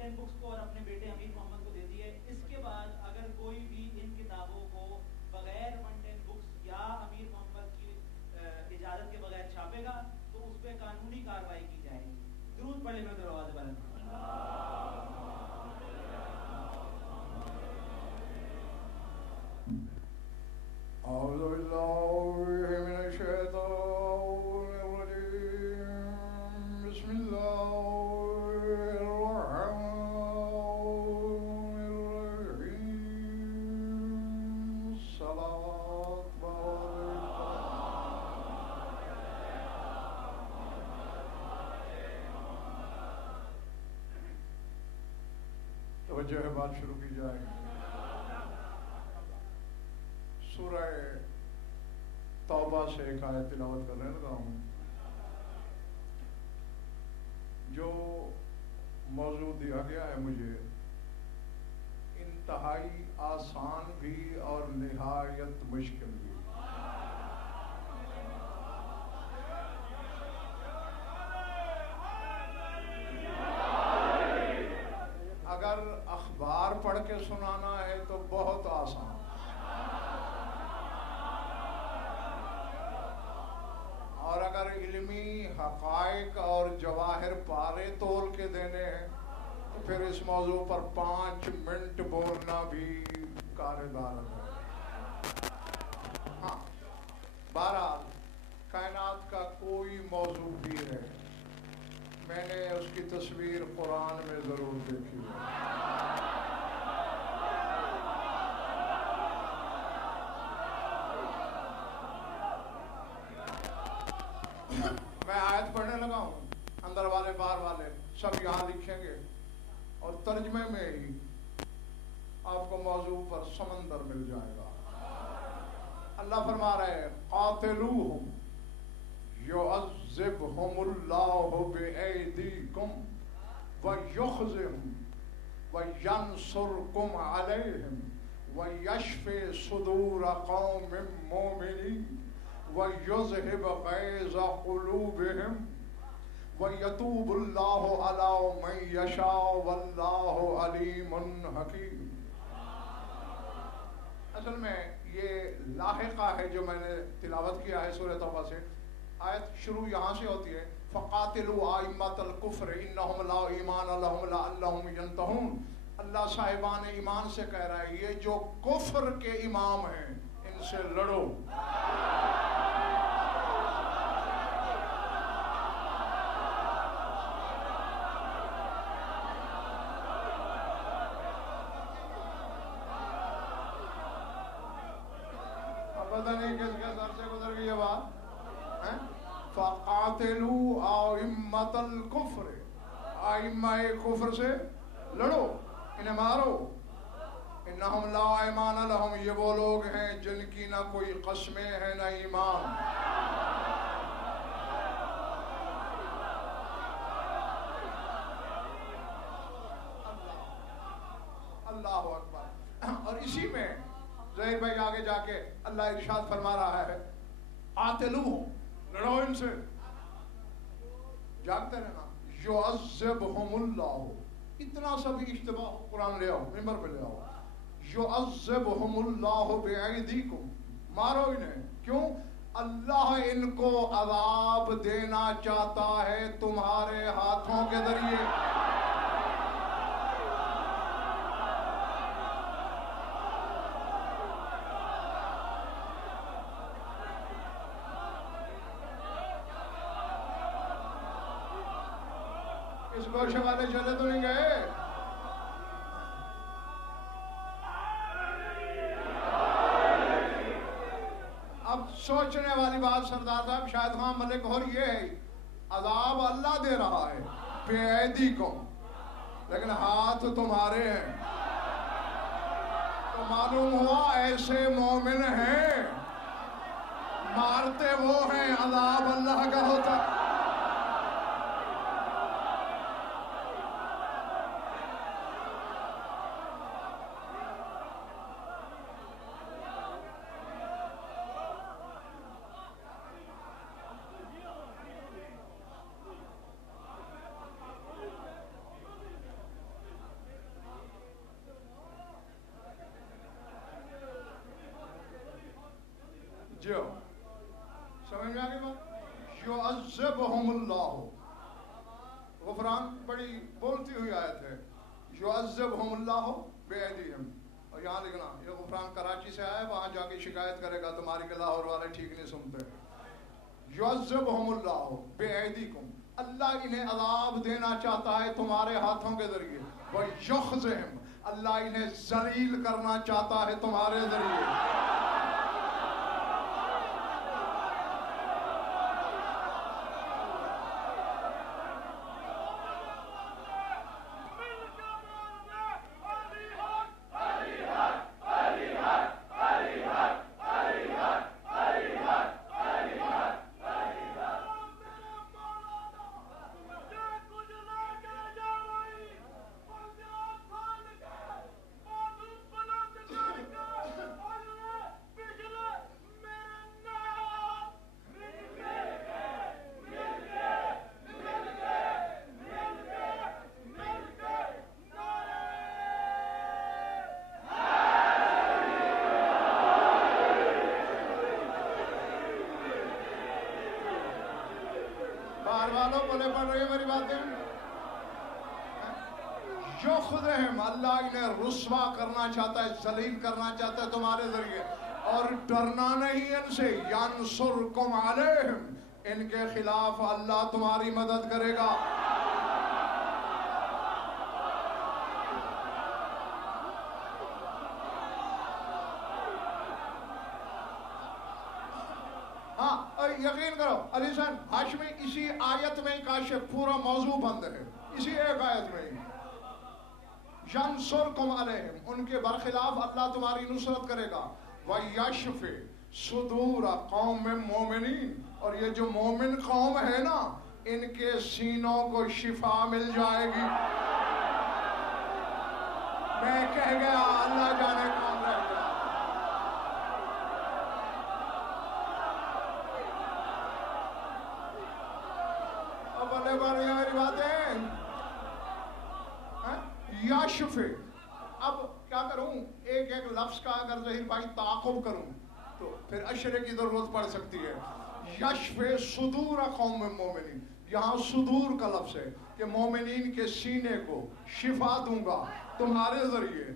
Ten books کو اور اپنے بیٹے امیر محمد کو دے دی ہے. اس کے بعد اگر کوئی بھی ان کتابوں کو بغیر 110 بکس یا امیر محمد کی اجازت کے بغیر چھاپے گا تو اس پہ قانونی کارروائی کی جائے گی. درود پڑھے میں آواز بلند. أعوذ بالله من الشيطان الرجيم. بسم الله الرحمن الرحيم. صلوات توجہ ہے، بات شروع کی جائے. سورہ توبہ سے ایک آیت تلاوت کرنے لگا ہوں. جو موضوع دیا گیا ہے مجھے انتہائی آسان بھی اور نہایت مشکل بھی. اگر اخبار پڑھ کے سنانا ہے تو بہت آسان، اور اگر علمی حقائق اور جواہر پارے تول کے دینے ہیں تو پھر اس موضوع پر 5 منٹ بولنا بھی کاردار ہے. ہاں، بہرحال کائنات کا کوئی موضوع بھی ہے، میں نے اس کی تصویر قرآن میں ضرور دیکھی ہے. میں آیت پڑھنے لگا ہوں، اندر والے باہر والے سب یہاں لکھیں گے اور ترجمے میں ہی آپ کو موضوع پر سمندر مل جائے گا. اللہ فرما رہے ہیں قاتلوہم یعذبہم اللہ بأیدیکم ویخزہم وینصرکم علیہم ویشف صدور قوم مومنین وَيُذْهِبَ غَيْظَ قُلُوبِهِمْ وَيَتُوبُ اللَّهُ عَلَى مَن يَشَاءُ وَاللَّهُ عَلِيمٌ حَكِيمٌ. اصل میں یہ لاحقہ ہے جو میں نے تلاوت کیا ہے سورہ توبہ سے. آیت شروع یہاں سے ہوتی ہے فَقَاتِلُوا أَئِمَّةَ الْكُفْرِ إِنَّهُمْ لَا إِيمَانَ لَهُمْ لَعَلَّهُمْ يَنْتَهُونَ. اللہ صاحبان ایمان سے کہہ رہا ہے یہ جو کفر کے امام ہیں ان سے لڑو. پتہ نہیں کس کے سر سے گزر گئی یہ بات. فَقَاتِلُوا أَئِمَّةَ الْكُفْرِ، ائمہ کفر سے لڑو، انہیں مارو. إِنَّهُمْ لَا إِيمَانَ لَهُمْ، یہ وہ لوگ ہیں جن کی نہ کوئی قسمیں ہیں نہ ایمان. اللہ اکبر. اور اسی میں ظہیر بھائی آگے جا کے اللہ ارشاد فرما رہا ہے قاتلوہم، لڑو ان سے. جاگتے رہنا. یعذبہم اللہ، اتنا سا بھی اشتباہ قرآن لے آؤ، ممبر پہ لے آؤ. یعذبہم اللہ بأیدیکم، مارو انہیں. کیوں؟ اللہ ان کو عذاب دینا چاہتا ہے تمہارے ہاتھوں کے ذریعے. اس گوشے والے چلے تو نہیں گئے. اب سوچنے والی بات سردار صاحب شاہد خان ملک اور یہ ہے عذاب اللہ دے رہا ہے بے ایدی کو، لیکن ہاتھ تمہارے ہیں. تو معلوم ہوا ایسے مومن ہیں مارتے وہ ہیں، عذاب اللہ کا ہوتا. جو سمجھ میں آ گئی بات. یعذبہم اللہ, غفران بڑی بولتی ہوئی آیت ہے. یعذبہم اللہ بایدیہم, اور یہاں لکھنا یہ غفران کراچی سے آیا ہے, وہاں جا کے شکایت کرے گا تمہاری کہ لاہور والے ٹھیک نہیں سنتے. یعذبہم اللہ بایدیکم, اللہ انہیں عذاب دینا چاہتا ہے تمہارے ہاتھوں کے ذریعے. ویخزہم, اللہ انہیں ذلیل کرنا چاہتا ہے تمہارے ذریعے. اللہ انہیں رسوا کرنا چاہتا ہے, ذلیل کرنا چاہتا ہے تمہارے ذریعے, اور ڈرنا نہیں ان سے. ینصرکم علیہم, ان کے خلاف اللہ تمہاری مدد کرے گا. ہاں یقین کرو علی سن ہاشمی اسی آیت میں کاشف پورا موضوع بند ہے, اسی ایک آیت میں. ینصرکم علیہم, ان کے برخلاف اللہ تمہاری نصرت کرے گا. ویشف صدور قوم مومنین, اور یہ جو مومن قوم ہے نا ان کے سینوں کو شفا مل جائے گی. میں کہہ گیا اللہ جانے کون رہ گیا. اب بڑے بڑے میری باتیں یشف. اب کیا کروں, ایک ایک لفظ کا اگر ظہیر بھائی تعاقب کروں تو پھر اشرے کی ضرورت پڑ سکتی ہے. یشف صدور قوم مومنین, یہاں صدور کا لفظ ہے کہ مومنین کے سینے کو شفا دوں گا تمہارے ذریعے.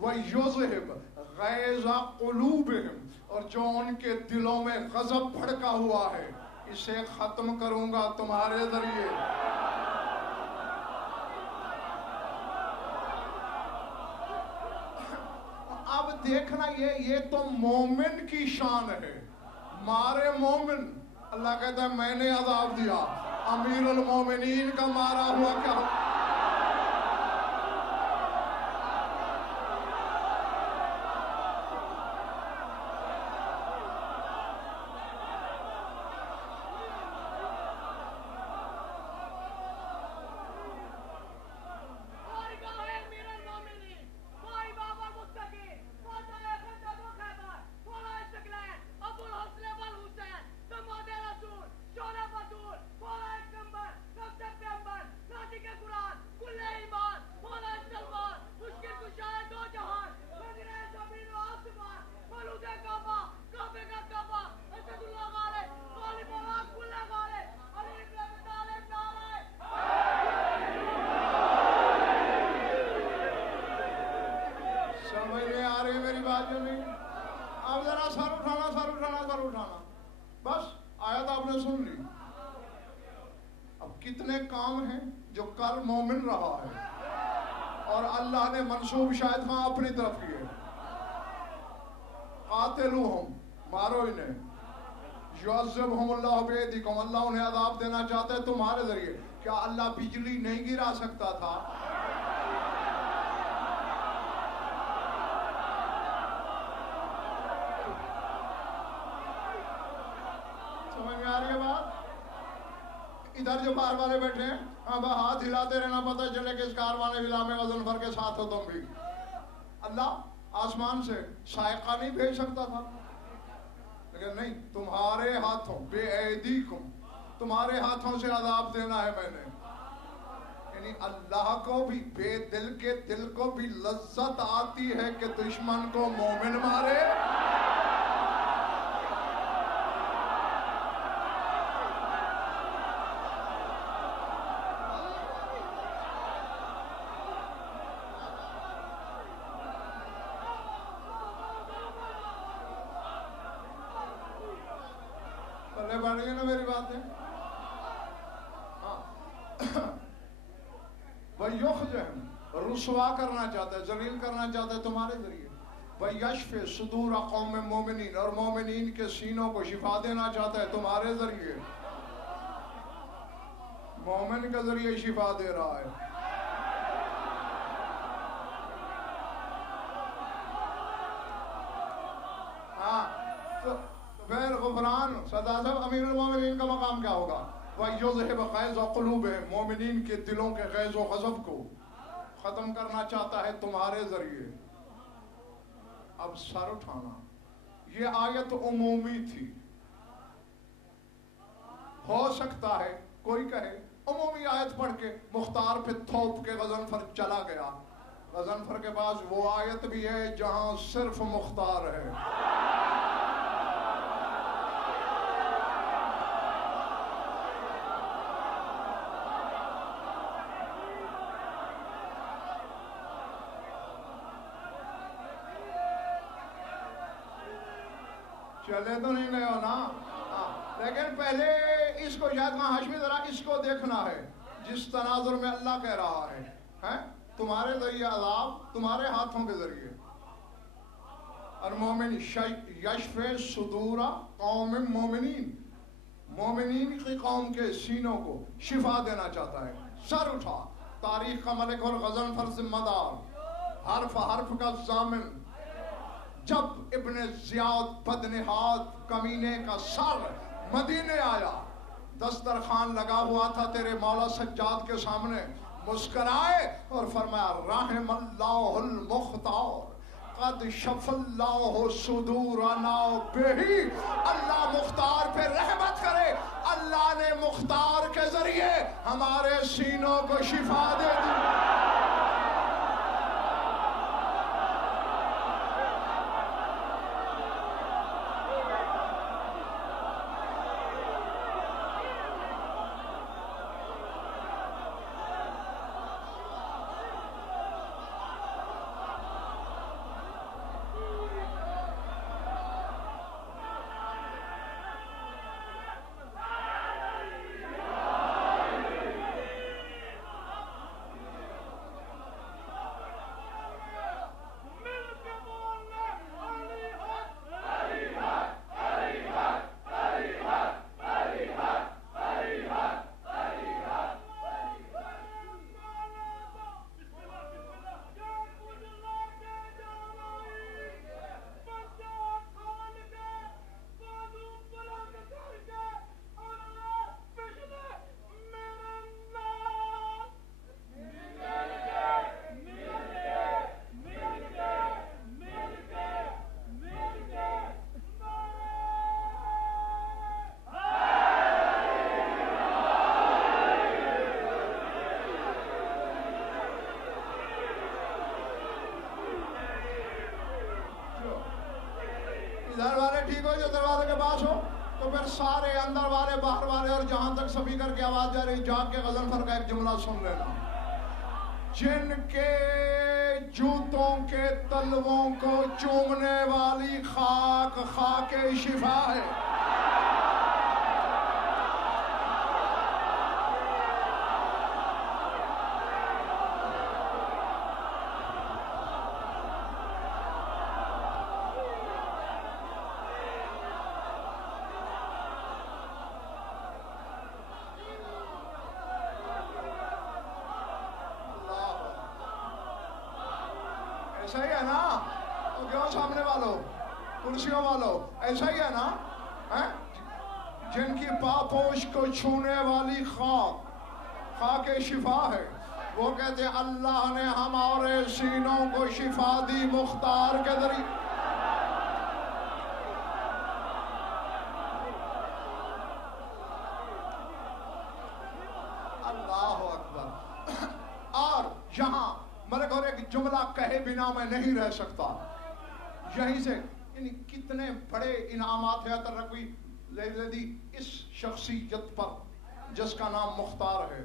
وَيُذْهِبْ غَيْظَ قُلُوبِهِمْ, اور جو ان کے دلوں میں غضب بھڑکا ہوا ہے اسے ختم کروں گا تمہارے ذریعے. اب دیکھنا یہ تو مومن کی شان ہے. مارے مومن, اللہ کہتا ہے میں نے عذاب دیا. امیر المومنین کا مارا ہوا کیا ہو؟ اب ذرا سر اٹھانا. بس آیت آپ نے سن لی. اب کتنے کام ہیں جو کر مومن رہا ہے اور اللہ نے منسوب شاید خان اپنی طرف کیے. قاتلوہم, مارو انہیں. یعذبہم اللہ بایدیکم, اللہ انہیں عذاب دینا چاہتا ہے تمہارے ذریعے. کیا اللہ بجلی نہیں گرا سکتا تھا؟ سمجھ میں آ رہی ہے بات؟ ادھر جو کار والے بیٹھے ہیں اب ہاتھ ہلاتے رہنا, پتہ چلے کہ اس کار والے ولا میں وزن بھر کے ساتھ ہو تم بھی. اللہ آسمان سے سائقہ نہیں بھیج سکتا تھا؟ لیکن نہیں, تمہارے ہاتھوں بے ایدیکم, تمہارے ہاتھوں سے عذاب دینا ہے میں نے. یعنی اللہ کو بھی بے دل کے دل کو بھی لذت آتی ہے کہ دشمن کو مومن مارے. پلے پڑ گئی نا میری بات ہے. وَيُخْزِهِمْ رسوا کرنا چاہتا ہے, ذلیل کرنا چاہتا ہے تمہارے ذریعے. وَيَشْفِ صُدُورَ قَوْمٍ مُؤْمِنِينَ اور مومنین کے سینوں کو شفا دینا چاہتا ہے تمہارے ذریعے. مومن کے ذریعے شفا دے رہا ہے. تو پھر غفران صدا صاحب امیر المومنین کا مقام کیا ہوگا؟ وَيُذْهِبَ غَيْظَ قُلُوبِهِمْ مومنین کے دلوں کے غیظ و غضب کو ختم کرنا چاہتا ہے تمہارے ذریعے. اب سر اٹھانا, یہ آیت عمومی تھی. ہو سکتا ہے کوئی کہے عمومی آیت پڑھ کے مختار پہ تھوپ کے غضنفر چلا گیا. غضنفر کے پاس وہ آیت بھی ہے جہاں صرف مختار ہے. چلے تو نہیں گئے ہو نا, لیکن پہلے اس کو یاد کہاں ہاشمی ذرا اس کو دیکھنا ہے جس تناظر میں اللہ کہہ رہا ہے تمہارے ذریعے عذاب, تمہارے ہاتھوں کے ذریعے. اور مومن یشفِ صدور قوم مومنین, مومنین کی قوم کے سینوں کو شفا دینا چاہتا ہے. سر اٹھا, تاریخ کا ملک اور غضنفر ذمہ دار, حرف حرف کا ضامن. جب ابن زیاد بدنہاد کمینے کا سر مدینے آیا, دسترخوان لگا ہوا تھا تیرے مولا سجاد کے سامنے, مسکرائے اور فرمایا رحم اللہ المختار قد شف اللہ صدورنا بہی. اللہ مختار پہ رحمت کرے, اللہ نے مختار کے ذریعے ہمارے سینوں کو شفا دے دی. ادھر والے ٹھیک ہو جو دروازے کے پاس ہو, تو پھر سارے اندر والے باہر والے اور جہاں تک سپیکر کی آواز جا رہی جا کے غضنفر کا ایک جملہ سن لینا. جن کے جوتوں کے تلووں کو چومنے والی خاک خاک شفا ہے. ایسا ہی ہے نا, تو کیوں سامنے والوں کرسیوں والوں ایسا ہی ہے نا, جن کی پاپوش کو چھونے والی خاک شفا ہے. وہ کہتے اللہ نے ہمارے سینوں کو شفا دی مختار کے ذریعے. اللہ اکبر. اور یہاں ملک اور ایک جملہ کہے بنا میں نہیں رہ سکتا. یہیں سے یعنی کتنے بڑے انعامات ہے ترقی لیدی اس شخصیت پر جس کا نام مختار ہے.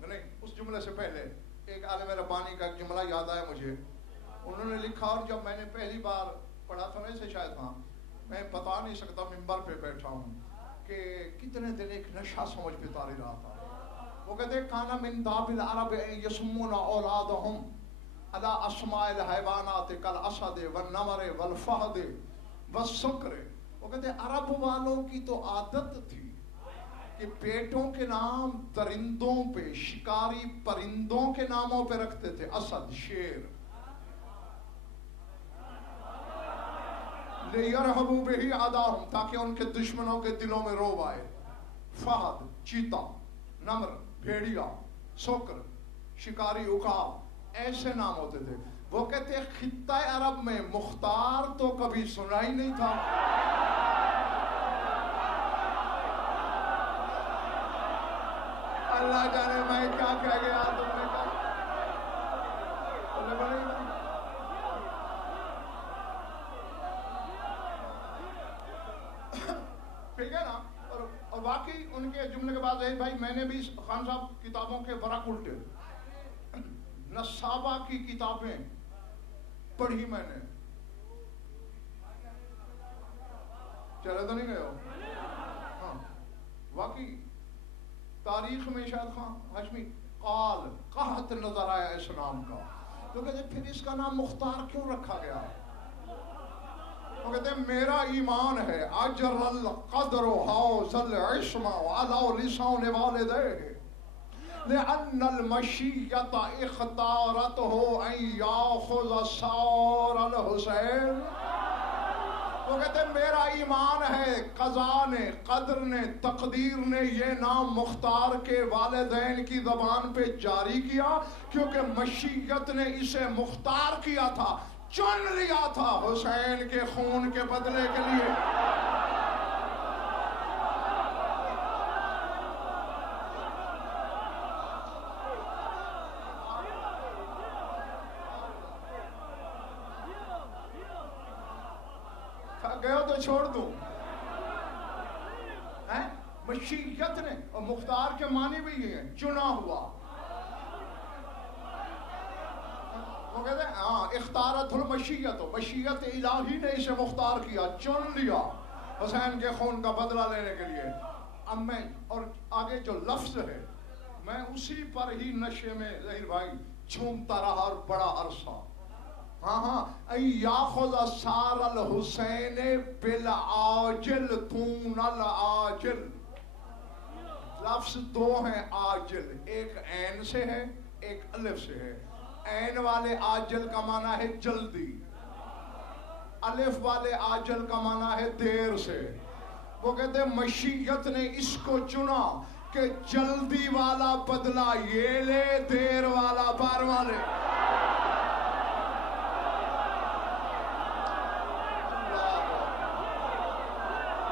نہیں, اس جملے سے پہلے ایک عالم ربانی کا ایک جملہ یاد آیا مجھے. انہوں نے لکھا, اور جب میں نے پہلی بار پڑھا تھا, میں سے شاید ہاں, میں بتا نہیں سکتا منبر پہ بیٹھا ہوں کہ کتنے دن ایک نشہ سمجھ پہ تاری رہا تھا. وہ کہتے کانا من داب العرب یسمون اولادہم علی اسماء الحیوانات کالاسد والنمر والفہد والسکر. وہ کہتے عرب والوں کی تو عادت تھی کہ بیٹوں کے نام درندوں پہ، شکاری پرندوں کے ناموں پہ رکھتے تھے. اسد، شیر. لِيَرْهَبُوا بِهِ عَدَاهُمْ تاکہ ان کے دشمنوں کے دلوں میں روب آئے. فہد، چیتا، نمر، بھیڑیا، سکر، شکاری عقاب، ایسے نام ہوتے تھے. وہ کہتے خطہ عرب میں مختار تو کبھی سنا ہی نہیں تھا. اللہ جانے میں کیا کہہ گیا تم نے کہا. ٹھیک ہے نا. اور واقعی ان کے جملے کے بعد بھائی میں نے بھی خان صاحب کتابوں کے ورق الٹے، نصابہ کی کتابیں پڑھی میں نے. چلے تو نہیں گئے ہو؟ ہاں واقعی تاریخ میں شاید خان ہاشمی قال قحط نظر آیا اس نام کا. تو کہتے پھر اس کا نام مختار کیوں رکھا گیا؟ وہ کہتے ہیں میرا ایمان ہے اجر القدر حوز العصم علی لسان والدیہ لأن المشیت اختارته ان یاخذ سار الحسین. وہ کہتے ہیں میرا ایمان ہے قضا نے، قدر نے، تقدیر نے یہ نام مختار کے والدین کی زبان پہ جاری کیا کیونکہ مشیت نے اسے مختار کیا تھا، چن لیا تھا حسین کے خون کے بدلے کے لیے. گئے ہو تو چھوڑ دوں. مشیت نے، اور مختار کے معنی بھی یہ ہیں چنا ہوا. وہ کہتے ہیں ہاں اختارت المشیت، مشیت الہی نے اسے مختار کیا، چن لیا حسین کے خون کا بدلہ لینے کے لیے. اب میں اور آگے جو لفظ ہے میں اسی پر ہی نشے میں ظہیر بھائی جھومتا رہا اور بڑا عرصہ. ہاں یاخذ سار الحسین بالعاجل دون العاجل. لفظ دو ہیں عاجل، ایک عین سے ہے ایک الف سے ہے. عین والے عاجل کا معنی ہے جلدی، الف والے عاجل کا معنی ہے دیر سے. وہ کہتے ہیں مشیت نے اس کو چنا کہ جلدی والا بدلہ یہ لے، دیر والا بارواں لے.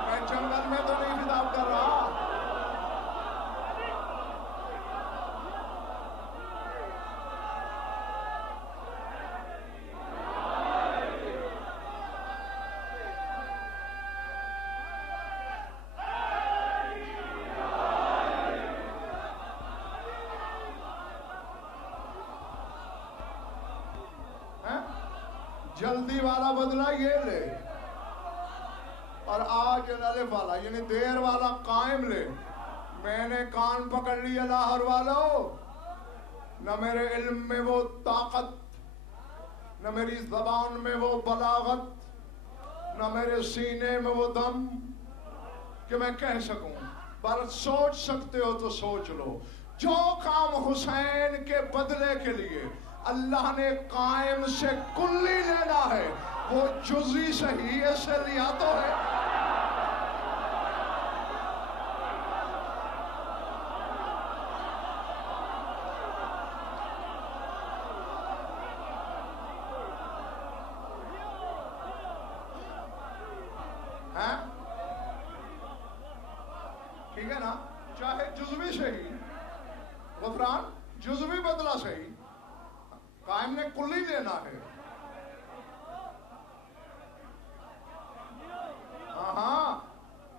میں جنگل میں تو نہیں خطاب کر رہا. جلدی والا بدلہ یہ لے، اور آج الف والا یعنی دیر والا قائم لے. میں نے کان پکڑ لیا لاہور والوں، نہ میرے علم میں وہ طاقت، نہ میری زبان میں وہ بلاغت، نہ میرے سینے میں وہ دم کہ میں کہہ سکوں. پر سوچ سکتے ہو تو سوچ لو. جو کام حسین کے بدلے کے لیے اللہ نے قائم سے کلی لینا ہے وہ جزئی صحیح سے لیا تو ہے. ٹھیک ہے نا. چاہے جزوی صحیح غفران، جزوی بدلہ صحیح، قائم نے کلی لینا ہے. ہاں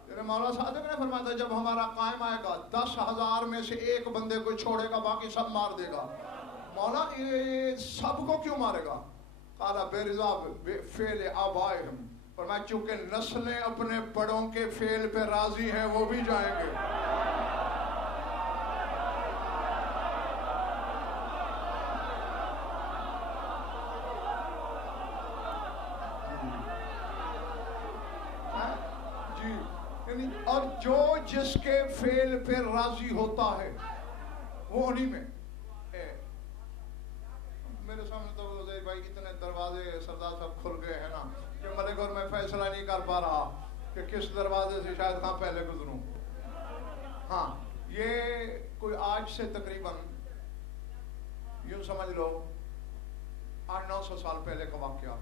تیرے مولا صادق نے فرمایا تھا جب ہمارا قائم آئے گا 10,000 میں سے ایک بندے کو چھوڑے گا باقی سب مار دے گا. مولا یہ سب کو کیوں مارے گا؟ قال برضا فعل آبائہم اور میں چونکہ نسلیں اپنے بڑوں کے فعل پہ راضی ہیں وہ بھی جائیں گے. جی اور جو جس کے فعل پہ راضی ہوتا ہے وہ انہی میں ہے. میرے سامنے تو زہیر بھائی اتنے دروازے سردار صاحب کھل گئے ہیں نا کہ ملک اور میں فیصلہ نہیں کر پا رہا کہ کس دروازے سے شاید کہاں پہلے گزروں. ہاں یہ کوئی آج سے تقریباً یوں سمجھ لو 800-900 سال پہلے کا واقعہ.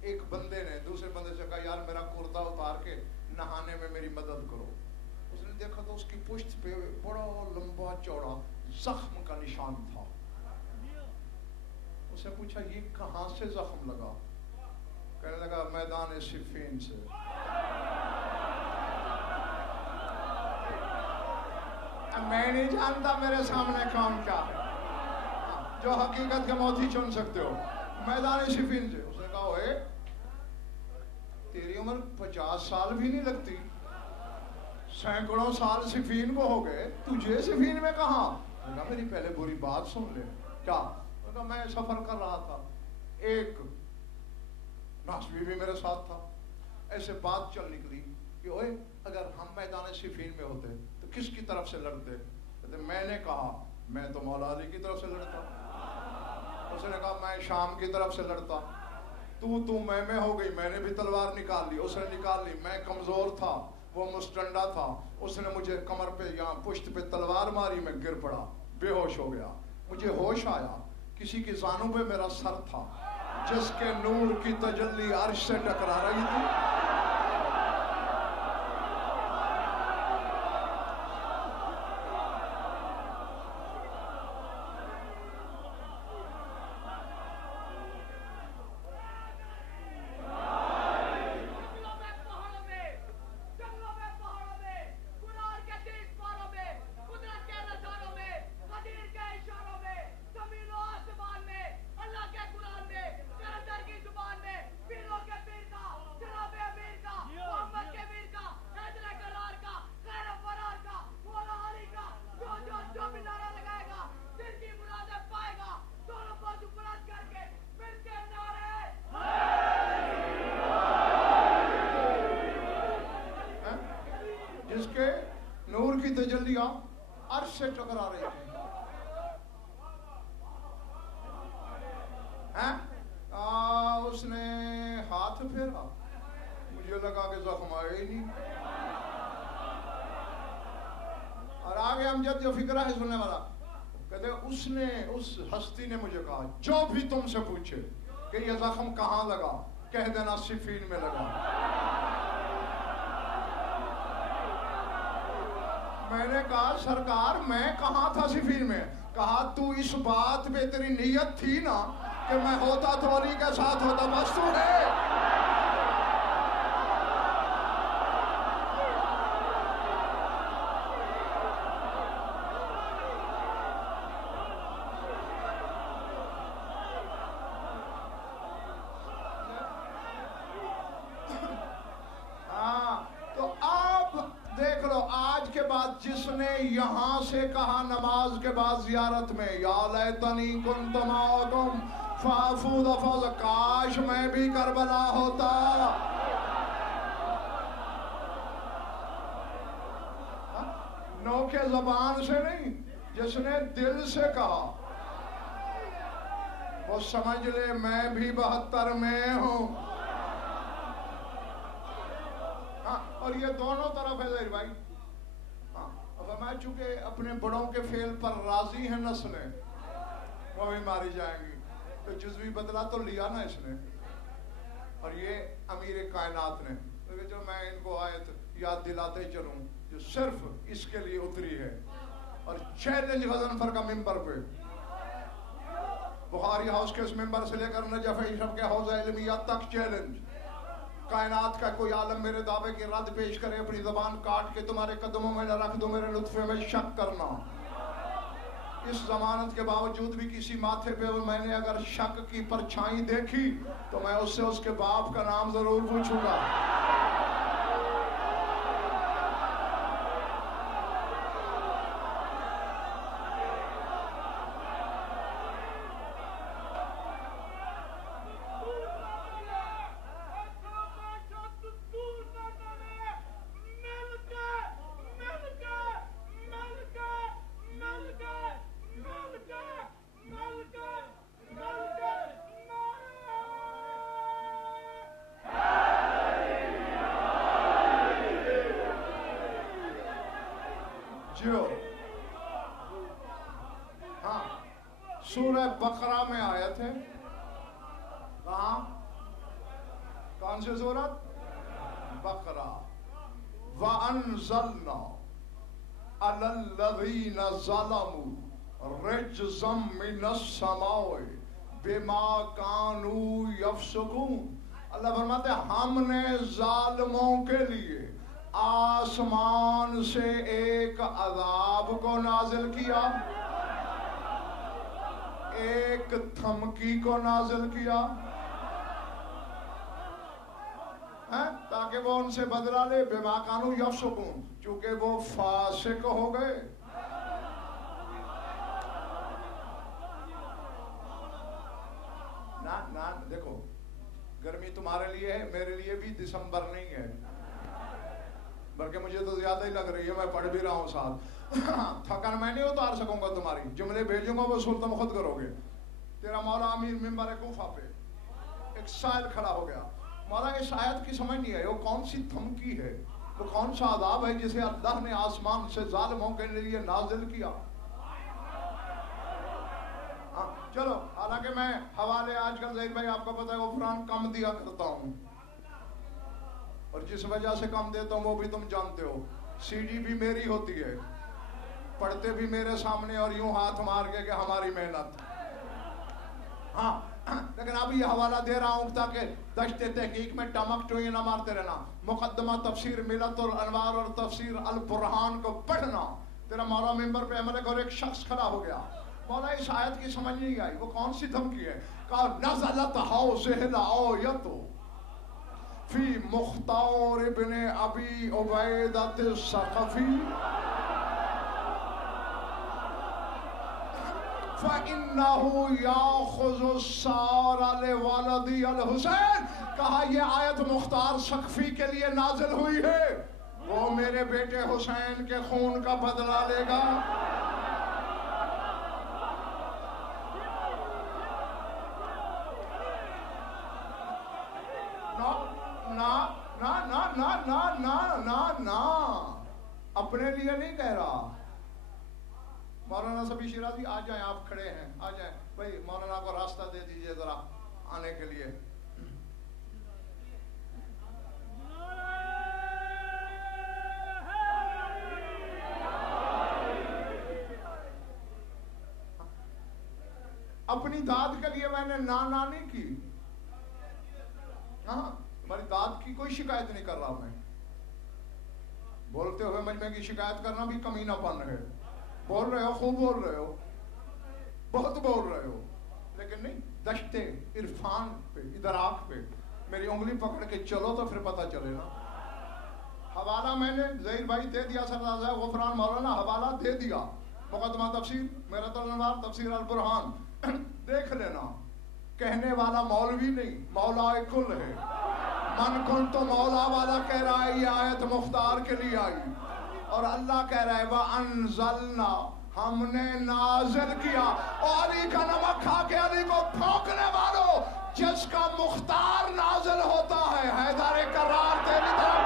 ایک بندے نے دوسرے بندے سے کہا یار میرا کرتا اتار کے نہانے میں میری مدد کرو. اس نے دیکھا تو اس کی پشت پہ بڑا لمبا چوڑا زخم کا نشان تھا. اس نے پوچھا یہ کہاں سے زخم لگا؟ کہنے لگا میدان صفین سے. میں نہیں جانتا میرے سامنے کون کیا ہے، جو حقیقت کے موتی چن سکتے ہو. میدان صفین سے. اس نے کہا اوے تیری عمر 50 سال بھی نہیں لگتی، سینکڑوں سال صفین کو ہو گئے، تجھے صفین میں کہاں؟ کہا میری پہلے بری بات سن لے. کیا؟ کہا میں سفر کر رہا تھا، ایک ناسبی بھی میرے ساتھ تھا. ایسے بات چل نکلی کہ اوے اگر ہم میدان صفین میں ہوتے تو کس کی طرف سے لڑتے؟ کہتے میں نے کہا میں تو مولا علی کی طرف سے لڑتا. اس نے کہا میں شام کی طرف سے لڑتا. تو میں ہو گئی، میں نے بھی تلوار نکال لی، اس نے نکال لی. میں کمزور تھا، وہ مستنڈا تھا، اس نے مجھے کمر پہ یہاں پشت پہ تلوار ماری، میں گر پڑا، بے ہوش ہو گیا. مجھے ہوش آیا، کسی کی زانوں پہ میرا سر تھا جس کے نور کی تجلی عرش سے ٹکرا رہی تھی. جس کے نور کی تجلیاں عرش سے ٹکرا رہی تھی. اس نے ہاتھ پھیرا، مجھے لگا کہ زخم آئے ہی نہیں. اور آگے ہم جب جو فکرہ ہے سننے والا کہتے اس ہستی نے مجھے کہا جو بھی تم سے پوچھے کہ یہ زخم کہاں لگا کہہ دینا صفین میں لگا. میں نے کہا سرکار میں کہاں تھا صفین میں؟ کہا تو اس بات پہ تیری نیت تھی نا کہ میں ہوتا تو علی کے ساتھ ہوتا، بس تو ہے. تو آپ دیکھ لو آج کے بعد جس نے یہاں سے کہا نماز کے بعد زیارت میں یا لیتنی کنت معکم فافوز فوز، کاش میں بھی کربلا ہوتا. نوکے زبان سے نہیں، جس نے دل سے کہا وہ سمجھ لے میں بھی 72 میں ہوں. اور یہ دونوں طرف ہے ظاہر بھائی. میں چونکہ اپنے بڑوں کے فعل پر راضی ہیں نسلیں، وہ بھی ماری جائیں گی. تو جزوی بدلہ تو لیا نا اس نے، اور یہ امیر کائنات نے. جو میں ان کو آیت یاد دلاتے چلوں جو صرف اس کے لیے اتری ہے، اور چیلنج غضنفر کا ممبر پہ، بخاری ہاؤس کے اس ممبر سے لے کر نجف اشرف کے حوضہ علمیہ تک چیلنج. کائنات کا کوئی عالم میرے دعوے کی رد پیش کرے، اپنی زبان کاٹ کے تمہارے قدموں میں نہ رکھ دو، میرے لطفے میں شک کرنا. اس ضمانت کے باوجود بھی کسی ماتھے پہ میں نے اگر شک کی پرچھائی دیکھی تو میں اس سے اس کے باپ کا نام ضرور پوچھوں گا. ہاں سورہ بقرہ میں آیت ہے. کہاں؟ کون سی سورت؟ بقرہ. وَأَنزَلْنَا عَلَى الَّذِينَ ظَلَمُوا رِجْزًا مِّنَ السَّمَاءِ بِمَا كَانُوا يَفْسُقُونَ. اللہ فرماتے ہیں ہم نے ظالموں کے لیے آسمان سے ایک عذاب کو نازل کیا، ایک دھمکی کو نازل کیا تاکہ وہ ان سے بدلہ لے. بما کانوا یفسقون، چونکہ وہ فاسق ہو گئے. نہ دیکھو، گرمی تمہارے لیے ہے، میرے لیے بھی دسمبر نہیں ہے، بلکہ مجھے تو زیادہ ہی لگ رہی ہے. میں پڑھ بھی رہا ہوں ساتھ. تھکن میں نہیں اتار سکوں گا، تمہاری جملے بھیجوں گا وہ سر تم خود کرو گے. تیرا مولا امیر منبر کوفہ پہ ایک سائل کھڑا ہو گیا. مولا اس آیت کی سمجھ نہیں آئی، وہ کون سی دھمکی ہے، وہ کون سا عذاب ہے جسے اللہ نے آسمان سے ظالموں کے لیے نازل کیا. چلو، حالانکہ میں حوالے آج کل زید بھائی آپ کو پتہ ہے غفران کم دیا کرتا ہوں، اور جس وجہ سے کم دیتا ہوں وہ بھی تم جانتے ہو. سی ڈی بھی میری ہوتی ہے، پڑھتے بھی میرے سامنے اور یوں ہاتھ مار کے کہ ہماری محنت. ہاں لیکن اب یہ حوالہ دے رہا ہوں تاکہ دشت تحقیق میں ٹمک ٹوئی نہ مارتے رہنا. مقدمہ تفسیر ملت الانوار اور تفسیر البرہان کو پڑھنا. تیرا مولا ممبر پہ عمل اور ایک شخص کھڑا ہو گیا. مولا اس آیت کی سمجھ نہیں آئی، وہ کون سی دھمکی ہے؟ کہا نزلت حوزہ الآیت فی مختار ابن ابی عبیدۃ الثقفی فَإِنَّهُ يَأْخُذُ السَّارَ لِوَلَدِي الْحُسَيْنِ. کہا یہ آیت مختار ثقفی کے لیے نازل ہوئی ہے، وہ میرے بیٹے حسین کے خون کا بدلہ لے گا. نا اپنے لیے نہیں کہہ رہا. مولانا سبی شیرازی آ جائیں، آپ کھڑے ہیں، آ جائیں بھائی، مولانا کو راستہ دے دیجئے ذرا آنے کے لیے. اپنی داد کے لیے میں نے نا نہیں کی. ہاں تمہاری داد کی کوئی شکایت نہیں کر رہا میں. بولتے ہوئے مجمع کی شکایت کرنا بھی کمینہ پن ہے. بول رہے ہو، خوب بول رہے ہو، بہت بول رہے ہو، لیکن نہیں دشتے عرفان پہ، ادراک پہ میری انگلی پکڑ کے چلو تو پھر پتہ چلے نا. حوالہ میں نے ظہیر بھائی دے دیا، سردار صاحب غفران مولانا حوالہ دے دیا. مقدمہ تفسیر ملت الانوار تفسیر البرہان دیکھ لینا. کہنے والا مولوی نہیں، مولا کل ہے. من کن تو مولا والا کہہ رہا ہے یہ آیت مختار کے لیے آئی، اور اللہ کہہ رہا ہے وَأَنزَلْنَا، ہم نے نازل کیا. اور علی کا نمک کھا کے علی کو پھونکنے والوں، جس کا مختار نازل ہوتا ہے حیدر کرار تیری طرف.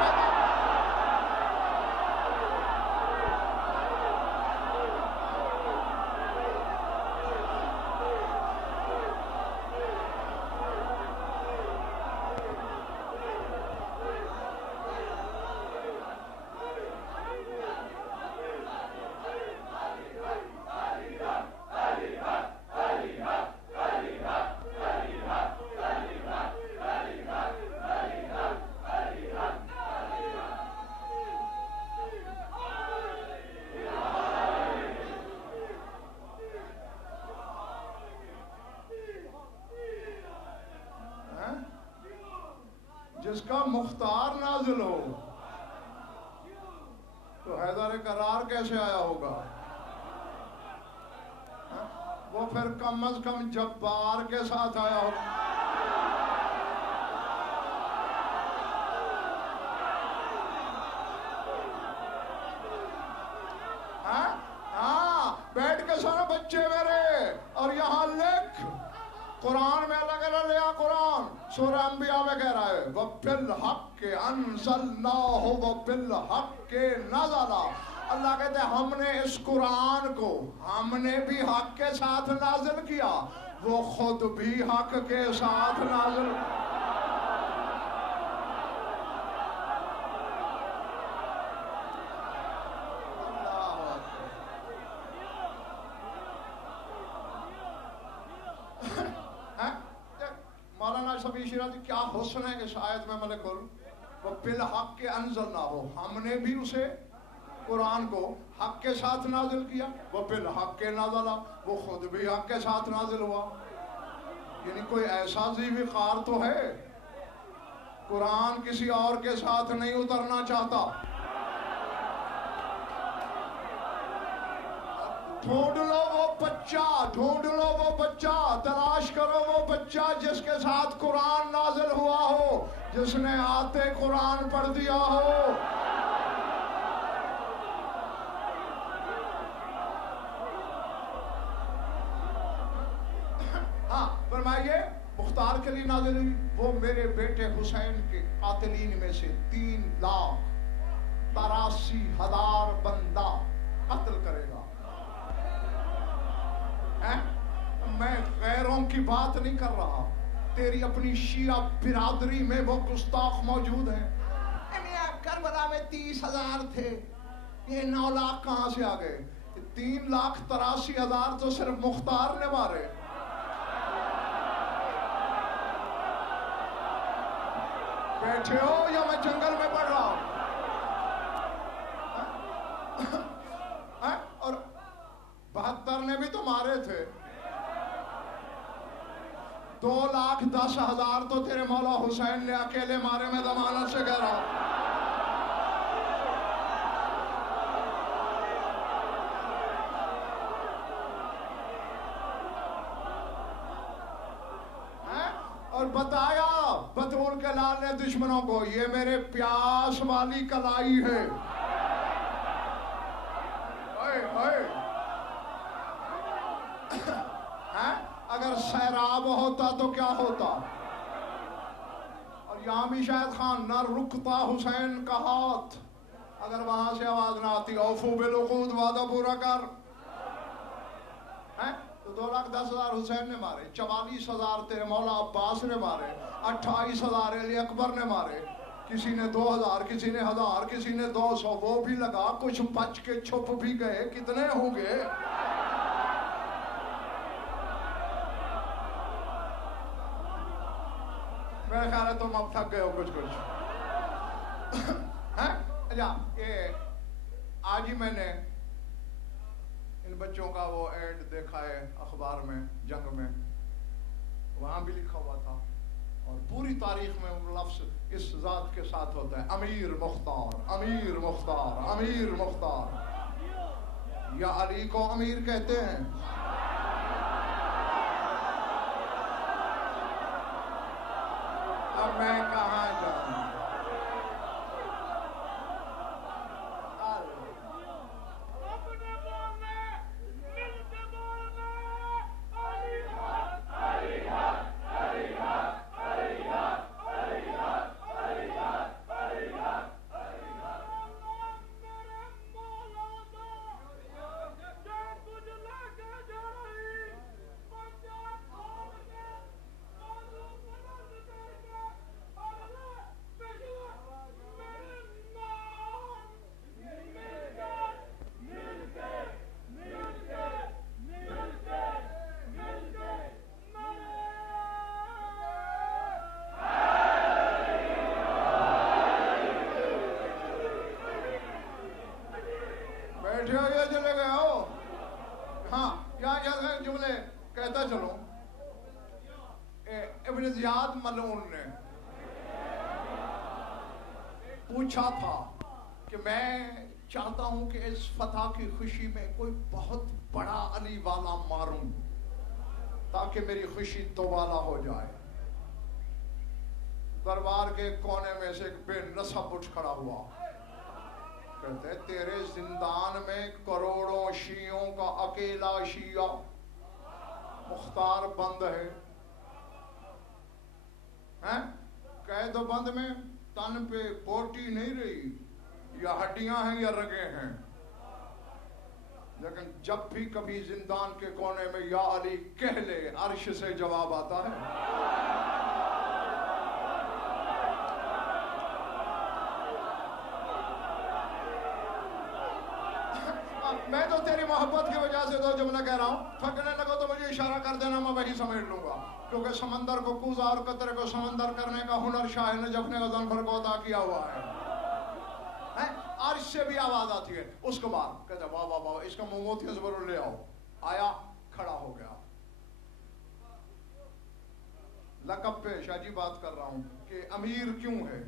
جس کا مختار نازل ہو، تو حیدر کرار کیسے آیا ہوگا؟ وہ پھر کم از کم جبار کے ساتھ آیا ہوگا۔ ہاں بیٹھ کے سارے بچے میرے، اور یہاں لکھ قرآن میں اللہ کہہ رہا ہے، قرآن سورہ انبیاء میں کہہ رہا ہے وَبِالْحَقِّ أَنزَلْنَاهُ وَبِالْحَقِّ نَزَلَ۔ اللہ کہتے ہیں ہم نے اس قرآن کو ہم نے بھی حق کے ساتھ نازل کیا، وہ خود بھی حق کے ساتھ نازل مولانا شفیع شیرازی کیا حسن ہے اس آیت میں میں نے کھول وَبِالْحَقِّ أَنزَلْنَاهُ، ہم نے بھی اسے قرآن کو حق کے ساتھ نازل کیا، وَبِالْحَقِّ نَزَلَ، وہ خود بھی حق کے ساتھ نازل ہوا۔ یعنی کوئی ایسا ذی وقار تو ہے، قرآن کسی اور کے ساتھ نہیں اترنا چاہتا۔ ڈھونڈ لو وہ بچہ، ڈھونڈ لو وہ بچہ، تلاش کرو وہ بچہ جس کے ساتھ قرآن نازل ہوا ہو، جس نے آتے قرآن پڑھ دیا ہو۔ ہاں فرمائیے مختار کے لیے نازل ہوئی، وہ میرے بیٹے حسین کے قاتلین میں سے 3,83,000 بندہ قتل کرے گا۔ میں غیروں کی بات نہیں کر رہا، تیری اپنی شیعہ برادری میں وہ گستاخ موجود ہیں۔ کربلا میں 30,000 تھے، یہ 9 لاکھ کہاں سے آ گئے؟ 3,83,000 تو صرف مختار نے مارے۔ بیٹھے ہو یا میں جنگل میں پڑھ رہا ہوں؟ اور 72 نے بھی تو مارے تھے۔ 2,10,000 تو تیرے مولا حسین نے اکیلے مارے، میں ضمانت سے کہہ رہا ہوں۔ اور بتایا بطول کے لال نے دشمنوں کو، یہ میرے پیاس والی کلائی ہے۔ اگر سیراب ہوتا تو کیا ہوتا؟ اور یہاں بھی شاید خان نہ رکتا حسین کا ہاتھ اگر وہاں سے آواز نہ آتی اوفو بالعقود، وعدہ پورا کر۔ تو 2,10,000 حسین نے مارے، 44,000 تیرے مولا عباس نے مارے، 28,000 علی اکبر نے مارے، کسی نے 2,000، کسی نے 1,000، کسی نے 200، وہ بھی لگا، کچھ بچ کے چھپ بھی گئے، کتنے ہوں گے؟ میرے خیال ہے تم اب تھک گئے ہو کچھ اچھا، آج ہی میں نے ان بچوں کا وہ ایڈ دیکھا ہے اخبار میں، جنگ میں، وہاں بھی لکھا ہوا تھا، اور پوری تاریخ میں وہ لفظ اس ذات کے ساتھ ہوتا ہے، امیر مختار، امیر مختار، امیر مختار۔ یا علی کو امیر کہتے ہیں؟ اب میں کہاں جاؤں؟ چلے گئے ہو؟ ہاں یہاں جملے کہتا چلو، ابن زیاد ملعون نے پوچھا تھا کہ میں چاہتا ہوں کہ اس فتح کی خوشی میں کوئی بہت بڑا علی والا ماروں تاکہ میری خوشی دوبالا ہو جائے. دربار کے کونے میں سے ایک بے نسب اٹھ کھڑا ہوا. کہتے تیرے زندان میں کروڑوں شیعوں کا اکیلا شیعہ مختار بند ہے. قید و بند میں تن پہ بوٹی نہیں رہی, یا ہڈیاں ہیں یا رگیں ہیں, لیکن جب بھی کبھی زندان کے کونے میں یا علی کہہ لے عرش سے جواب آتا ہے. میں تو تیری محبت کی وجہ سے دو جملہ کہہ رہا ہوں, تھکنے لگو تو مجھے اشارہ کر دینا, میں وہی سمیٹ لوں گا, کیونکہ سمندر کو کوزہ اور قطرے کو سمندر کرنے کا ہنر شاہ نجف نے غضنفر کو عطا کیا ہوا ہے. عرش سے بھی آواز آتی ہے. اس کے بعد کہتا ہے واہ واہ واہ, اس کا موتیاں ضرور لے آؤ. آیا, کھڑا ہو گیا. لقب پہ شاہ جی بات کر رہا ہوں کہ امیر کیوں ہے,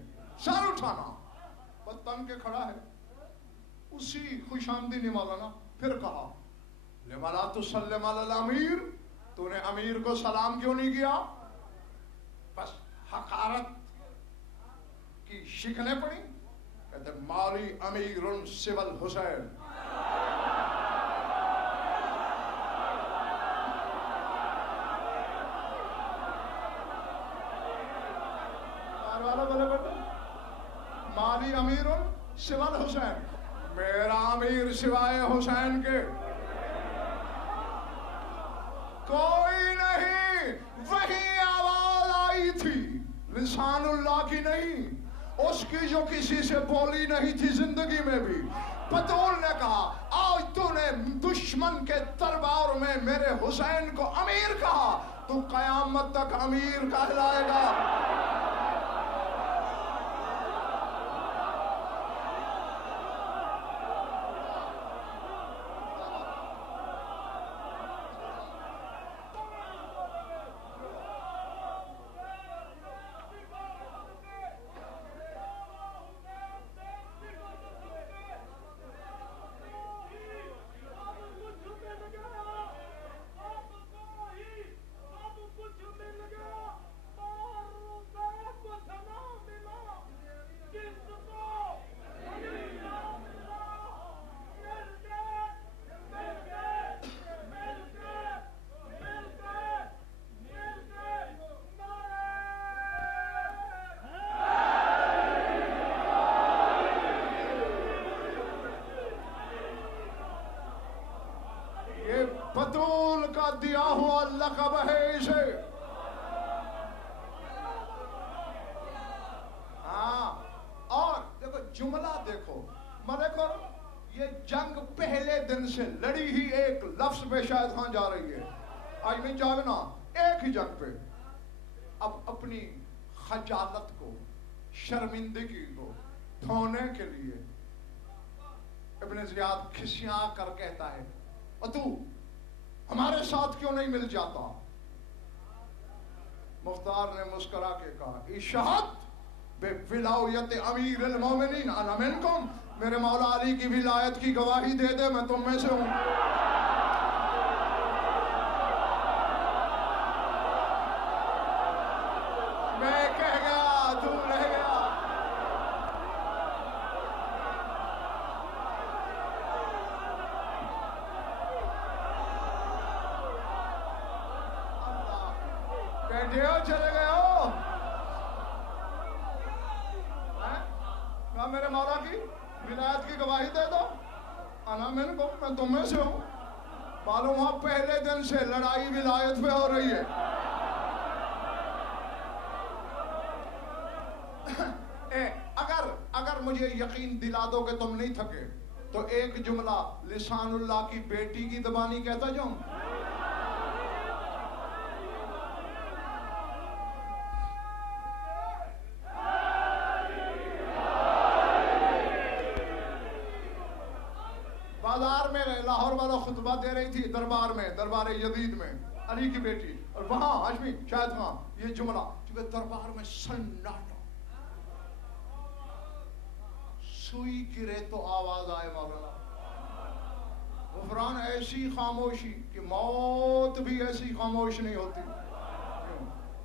سر اٹھانا, بس تن کے کھڑا ہے. اسی خوش آمدی مولانا پھر کہا لما لا تسلم علی الامیر, تو نے امیر کو سلام کیوں نہیں کیا؟ بس حقارت کی شکنیں پڑی. کہتے مالی امیر سوى الحسین. مالی امیر سوى الحسین, میرا امیر سوائے حسین کے کوئی نہیں. وہی آواز آئی تھی لسان اللہ کی نہیں, اس کی جو کسی سے بولی نہیں تھی زندگی میں بھی. بطول نے کہا آج تو نے دشمن کے دربار میں میرے حسین کو امیر کہا, تو قیامت تک امیر کہلائے گا. بطول کا دیا ہوا لقب ہے اسے. ہاں, اور دیکھو جملہ دیکھو, دیکھو یہ جنگ پہلے دن سے لڑی ہی ایک لفظ پہ شاہد خان جا رہی ہے. آج میں جاگنا ایک ہی جنگ پہ. اب اپنی خجالت کو, شرمندگی کو دھونے کے لیے ابن زیاد کھسیاں کر کہتا ہے اور تو ہمارے ساتھ کیوں نہیں مل جاتا؟ مختار نے مسکرا کے کہا اشہد بے ولایت امیر المومنین انا منکم, میرے مولا علی کی ولایت کی گواہی دے دے میں تم میں سے ہوں. میں کہہ گیا تو رہ گیا. چلے گئے ہو میرے مولا کی ولایت کی گواہی دے دو. انا منکم, میں تم میں سے ہوں. معلوم ہوا پہلے دن سے لڑائی ولایت پہ ہو رہی ہے. اگر مجھے یقین دلا دو کہ تم نہیں تھکے تو ایک جملہ لسان اللہ کی بیٹی کی زبانی کہتا جاؤں. بازار میں لاہور والا خطبہ دے رہی تھی دربار یزید میں, علی کی بیٹی, اور وہاں ہاشمی شاہد خان یہ جملہ, کیونکہ دربار میں سناٹا. سوئی گرے تو آواز آئے مولانا. غفران ایسی خاموشی کہ موت بھی ایسی خاموش نہیں ہوتی.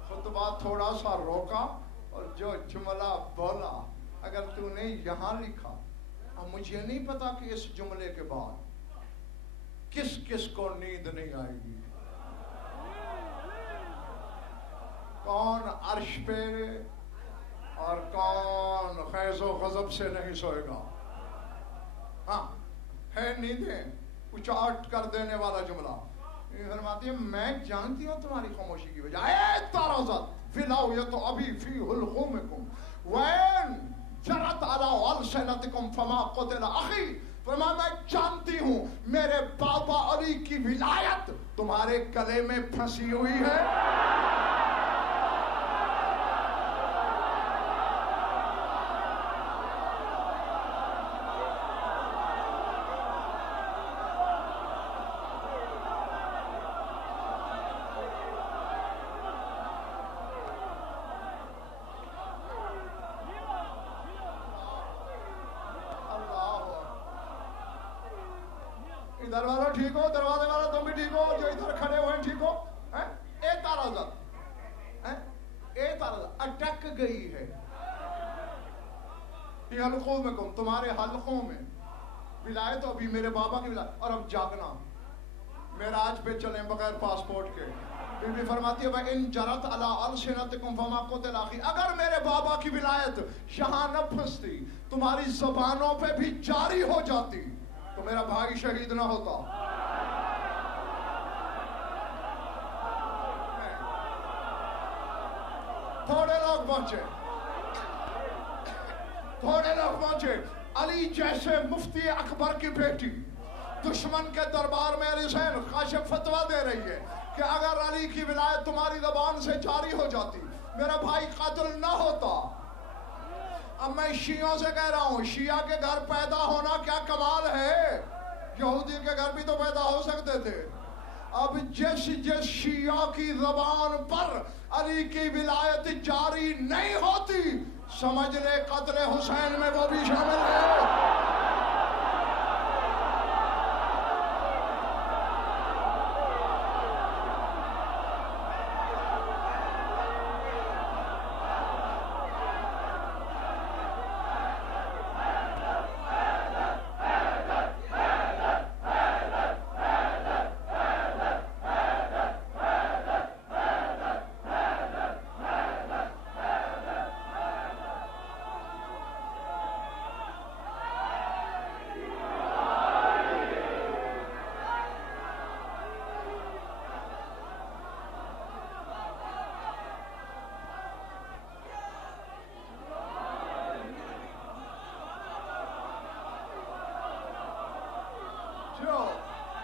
خطبہ تھوڑا سا روکا اور جو جملہ بولا اگر تو نے یہاں لکھا. اب مجھے نہیں پتا کہ اس جملے کے بعد کس کس کو نیند نہیں آئے گی. کون عرش پہ اور کون خیز و غضب سے نہیں سوئے گا. ہاں ہے نیندیں اچاٹ کر دینے والا جملہ. فرماتی ہے میں جانتی ہوں تمہاری خاموشی کی وجہ. اے تارزت فلاویت ابی فی حلقومکم وین جرت علی السنتکم فما قتل اخی. فرمایا میں جانتی ہوں میرے بابا علی کی ولایت تمہارے گلے میں پھنسی ہوئی ہے. دروازہ ٹھیک ہو, دروازے والا تم بھی ٹھیک ہو, جو ادھر کھڑے ہوئے ٹھیک ہو. اے تارزت اٹک گئی ہے یہ حلقوں میں کم تمہارے حلقوں میں ولایت ابھی میرے بابا کی ولایت. اور اب جاگنا معراج پہ چلیں بغیر پاسپورٹ کے. بی بی فرماتی ہے وَإِن جَرَتْ عَلَىٰ أَلْسِنَتِكُمْ فَمَا قُتِلَ أَخِي. اگر میرے بابا کی ولایت یہاں نہ پھنستی تمہاری زبانوں پہ بھی جاری ہو جاتی تو میرا بھائی شہید نہ ہوتا. تھوڑے لوگ پہنچے. علی جیسے مفتی اکبر کی بیٹی دشمن کے دربار میں علی حسین کاشف فتویٰ دے رہی ہے کہ اگر علی کی ولایت تمہاری زبان سے جاری ہو جاتی میرا بھائی قاتل نہ ہوتا. اب میں شیعوں سے کہہ رہا ہوں شیعہ کے گھر پیدا ہونا کیا کمال ہے. یہودی کے گھر بھی تو پیدا ہو سکتے تھے. اب جس شیعہ کی زبان پر علی کی ولایت جاری نہیں ہوتی سمجھ لے قتل حسین میں وہ بھی شامل ہے.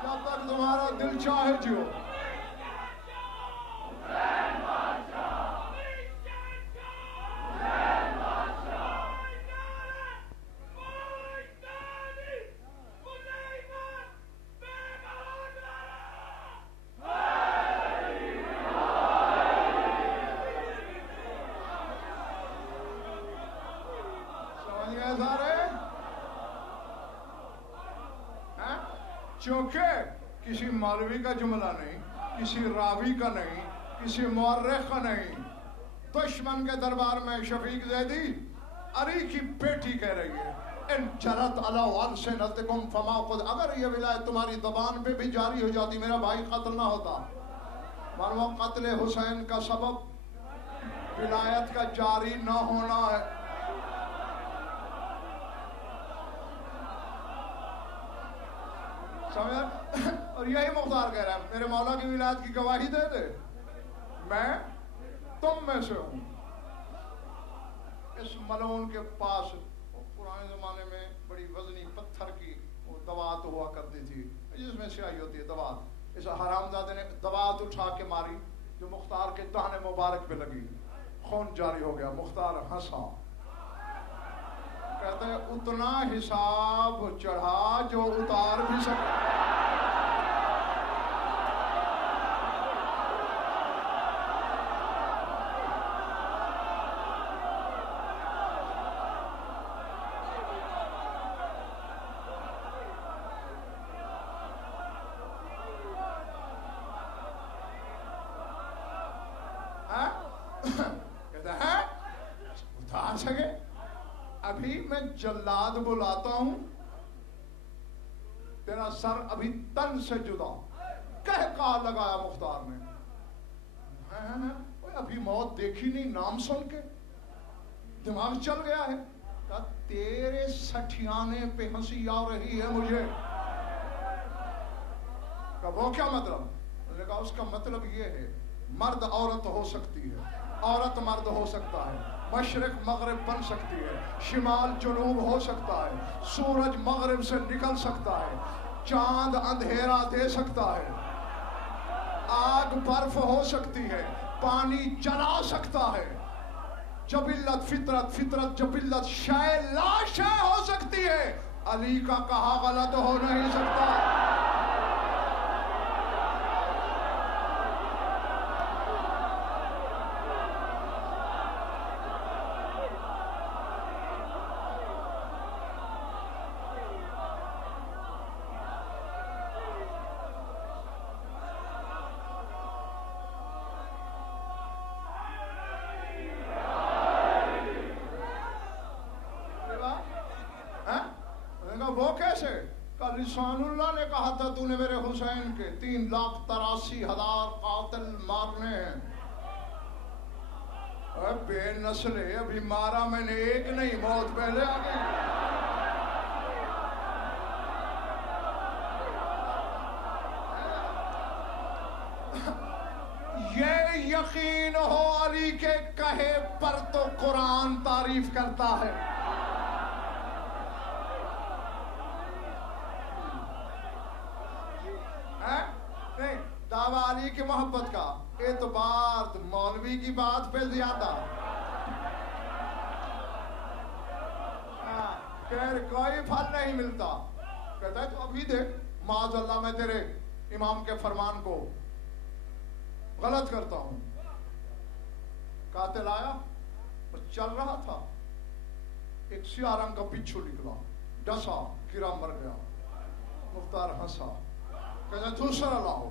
جب تک تمہارا دل چاہے جو چونکہ کسی مولوی کا جملہ نہیں, کسی راوی کا نہیں, کسی مورخ کا نہیں, دشمن کے دربار میں شفیق زیدی علی کی بیٹی کہہ رہی ہے ان جرت علی السنتکم فما قتل. اگر یہ ولایت تمہاری زبان پہ بھی جاری ہو جاتی میرا بھائی قتل نہ ہوتا. معلوم قتل حسین کا سبب ولایت کا جاری نہ ہونا ہے. اور یہی مختار کہہ رہا ہے میرے مولا کی ولایت کی گواہی دے دے میں تم میں سے ہوں. اس ملعون کے پاس پرانے زمانے میں بڑی وزنی پتھر کی دوات ہوا کرتی تھی جس میں سیاہی ہوتی ہے دوات. اس حرامزادے نے دوات اٹھا کے ماری جو مختار کے دہنے مبارک پہ لگی, خون جاری ہو گیا. مختار ہنسا کہتے ہیں اتنا حساب چڑھا جو اتار بھی سکے. ابھی میں جلاد بلاتا ہوں، تیرا سر ابھی تن سے جدا، کہہ کہا لگایا مختار نے، ابھی موت دیکھی نہیں، نام سن کے دماغ چل گیا ہے. کہا تیرے سٹھیانے پہ ہنسی آ رہی ہے مجھے. کہا وہ کیا مطلب؟ میں نے کہا اس کا مطلب یہ ہے مرد عورت ہو سکتی ہے، عورت مرد ہو سکتا ہے، مشرق مغرب بن سکتی ہے، شمال جنوب ہو سکتا ہے، سورج مغرب سے نکل سکتا ہے، چاند اندھیرا دے سکتا ہے، آگ برف ہو سکتی ہے، پانی جلا سکتا ہے. جبلت فطرت، فطرت جبلت، شے لا شے ہو سکتی ہے، علی کا کہا غلط ہو نہیں سکتا. وہ کیسے؟ کہ لسان اللہ نے کہا تھا تو نے میرے حسین کے 3,83,000 قاتل مارنے ہیں. اے بے نسلے، ابھی مارا میں نے ایک نہیں، موت پہلے آ گئی. یہ یقین ہو علی کے کہے پر تو قرآن تعریف کرتا ہے. دعویٰ علی کی محبت کا اعتبار مولوی کی بات پہ زیادہ. پھر کوئی پھل نہیں ملتا. کہتا ہے تو ابھی دیکھ، معاذ اللہ میں تیرے امام کے فرمان کو غلط کرتا ہوں. قاتل آیا اور چل رہا تھا، ایک سیاہ رنگ کا بچھو نکلا، ڈسا، گرا، مر گیا. مختار ہنسا، کہتا دوسرا لاؤ.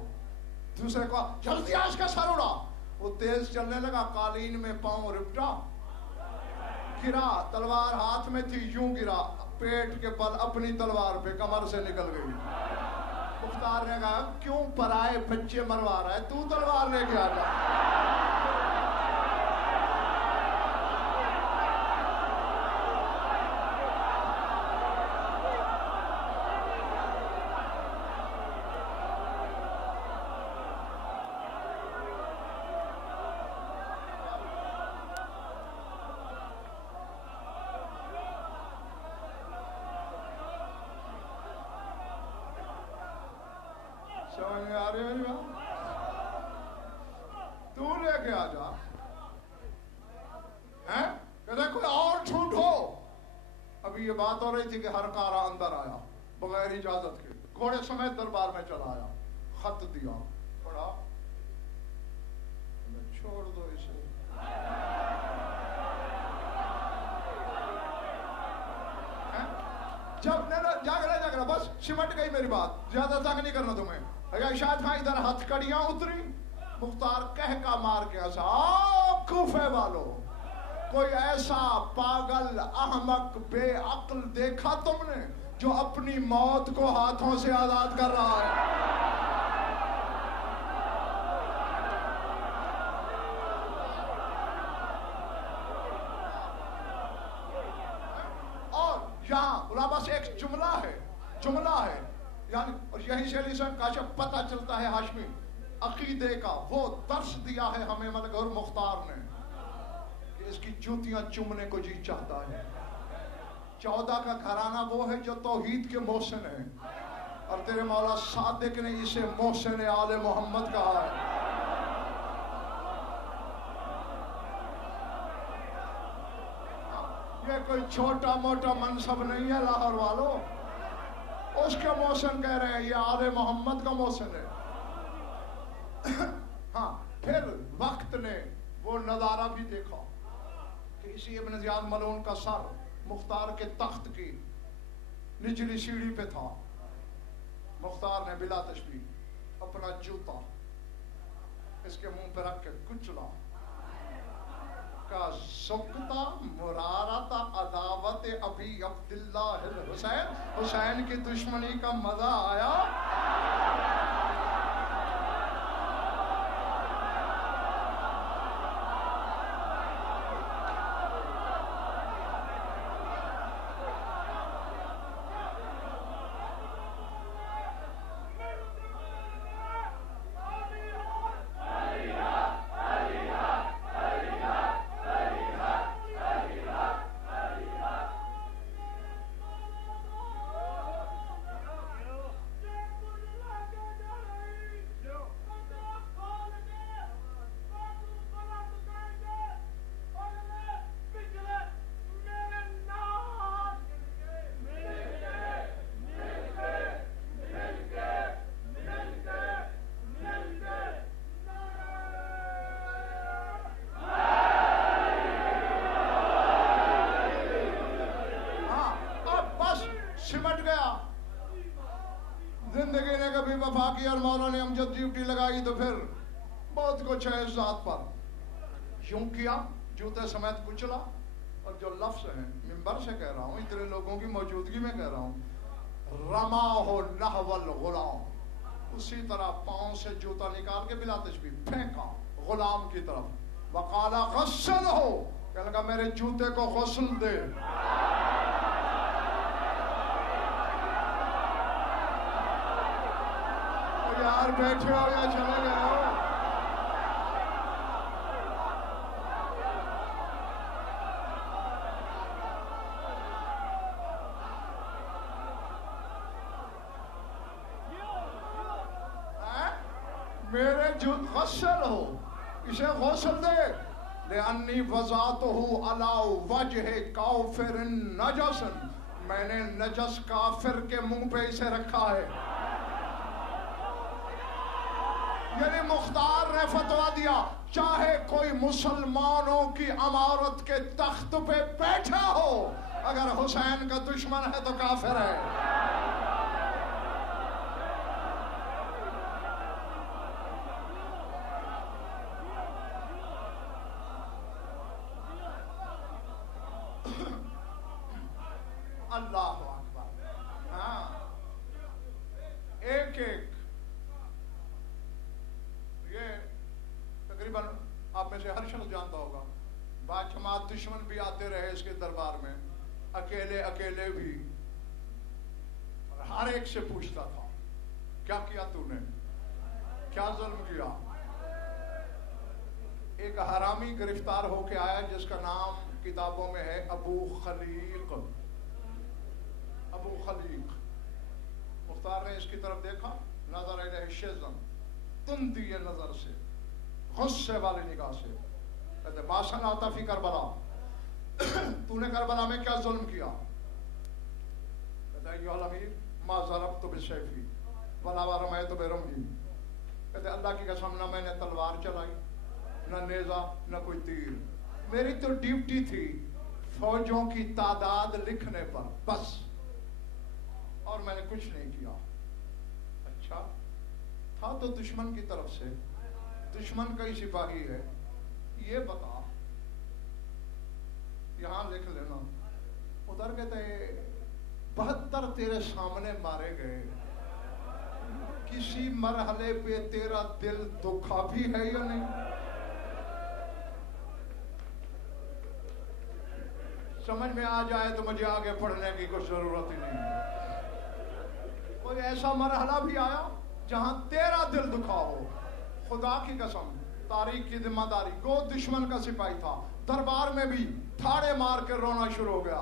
دوسرے کو جلدی آج کا سر اڑا. وہ تیز چلنے لگا، قالین میں پاؤں رپٹا، گرا، تلوار ہاتھ میں تھی، یوں گرا، پیٹ کے بل اپنی تلوار پہ کمر سے نکل گئی. مختار نے کہا کیوں پرائے بچے مروا رہا ہے، تو تلوار لے کے آ جا. سمجھ میں آ رہی ہے میری بات؟ تو لے کے آ جا. کہتے کوئی اور ڈھونڈو. ابھی یہ بات ہو رہی تھی کہ ہر کارا اندر آیا بغیر اجازت کے، گھوڑے سمیت دربار میں چلا آیا، خط دیا، پڑھا، چھوڑ دو اسے. جب جاگ رہا بس سمٹ گئی میری بات، زیادہ تک نہیں کرنا تمہیں. اگر شاید ہاں ادھر ہتھ کڑیاں اتری. مختار کہہ کا مار کے ایسا، کوفے والو، کوئی ایسا پاگل احمق بے عقل دیکھا تم نے جو اپنی موت کو ہاتھوں سے آزاد کر رہا ہے؟ اور یہاں بس ایک جملہ ہے یعنی، اور یہیں سے علی صاحب کا پتہ چلتا ہے ہاشمی عقیدے کا. وہ درس دیا ہے ہمیں ملک مختار نے کہ اس کی جوتیاں چومنے کو جی چاہتا ہے. 14 کا گھرانہ وہ ہے جو توحید کے محسن ہے، اور تیرے مولا صادق نے اسے محسن آل محمد کہا ہے. یہ کوئی چھوٹا موٹا منصب نہیں ہے لاہور والوں، اس کے محسن کہہ رہے ہیں، یہ آل محمد کا محسن ہے. ہاں پھر وقت نے وہ نظارہ بھی دیکھا کہ اسی ابن زیاد ملعون کا سر مختار کے تخت کی نچلی سیڑھی پہ تھا. مختار نے بلا تشبیہ اپنا جوتا اس کے منہ پہ رکھ کے کچلا کا سکتا مرارتا عداوت ابی عبداللہ الحسین، حسین کی دشمنی کا مزہ آیا؟ زندگی نے کبھی وفا کی اور مولا نے ہم جب ڈیوٹی لگائی تو پھر بہت کچھ ہے اس ذات پر. یوں کیا جوتے سمیت کچلا. اور جو لفظ ہیں منبر سے کہہ رہا ہوں، اتنے لوگوں کی موجودگی میں کہہ رہا ہوں، رماہ نحو الغلام، اسی طرح پاؤں سے جوتا نکال کے بلا تشبیہ پھینکا غلام کی طرف. وقال غسلہ، کہنے لگا میرے جوتے کو غسل دے. یار بیٹھے ہو یا چلے گئے ہو؟ میرے جو غسل ہو، اسے غسل دے. لأنی وضعتہ علی وجہ کافر نجس، میں نے نجس کافر کے منہ پہ اسے رکھا ہے. یعنی مختار نے فتویٰ دیا چاہے کوئی مسلمانوں کی امارت کے تخت پہ بیٹھا ہو، اگر حسین کا دشمن ہے تو کافر ہے. اللہ اکبر. ہاں ایک ایک تقریباً آپ میں سے ہر شخص جانتا ہوگا، باجماعت دشمن بھی آتے رہے اس کے دربار میں، اکیلے اکیلے بھی، اور ہر ایک سے پوچھتا تھا کیا کیا تو نے، کیا ظلم کیا. ایک حرامی گرفتار ہو کے آیا جس کا نام کتابوں میں ہے ابو خلیق. ابو خلیق. مختار نے اس کی طرف دیکھا، نظر الیہ شیزن، تندی نظر سے، غصے والی نگاہ سے. کہتے ما صنعت فی کربلا، تو نے کربلا میں کیا ظلم کیا؟ کہتے ایھا الامیر ما ضربت بسیفی ولا رمیت برمحی. کہتے اللہ کی قسم نہ میں نے تلوار چلائی، نہ نیزہ، نہ کوئی تیر. میری تو ڈیوٹی تھی فوجوں کی تعداد لکھنے پر بس، اور میں نے کچھ نہیں کیا. اچھا تھا تو دشمن کی طرف سے، دشمن کا ہی سپاہی ہے، یہ بتا، یہاں لکھ لینا. ادھر کہتے ہیں 72 تیرے سامنے مارے گئے، کسی مرحلے پہ تیرا دل دکھا بھی ہے یا نہیں؟ سمجھ میں آ جائے تو مجھے آگے پڑھنے کی کوئی ضرورت ہی نہیں. کوئی ایسا مرحلہ بھی آیا جہاں تیرا دل دکھا ہو؟ خدا کی قسم، تاریخ کی ذمہ داری، گو دشمن کا سپاہی تھا، دربار میں بھی تھاڑے مار کے رونا شروع ہو گیا.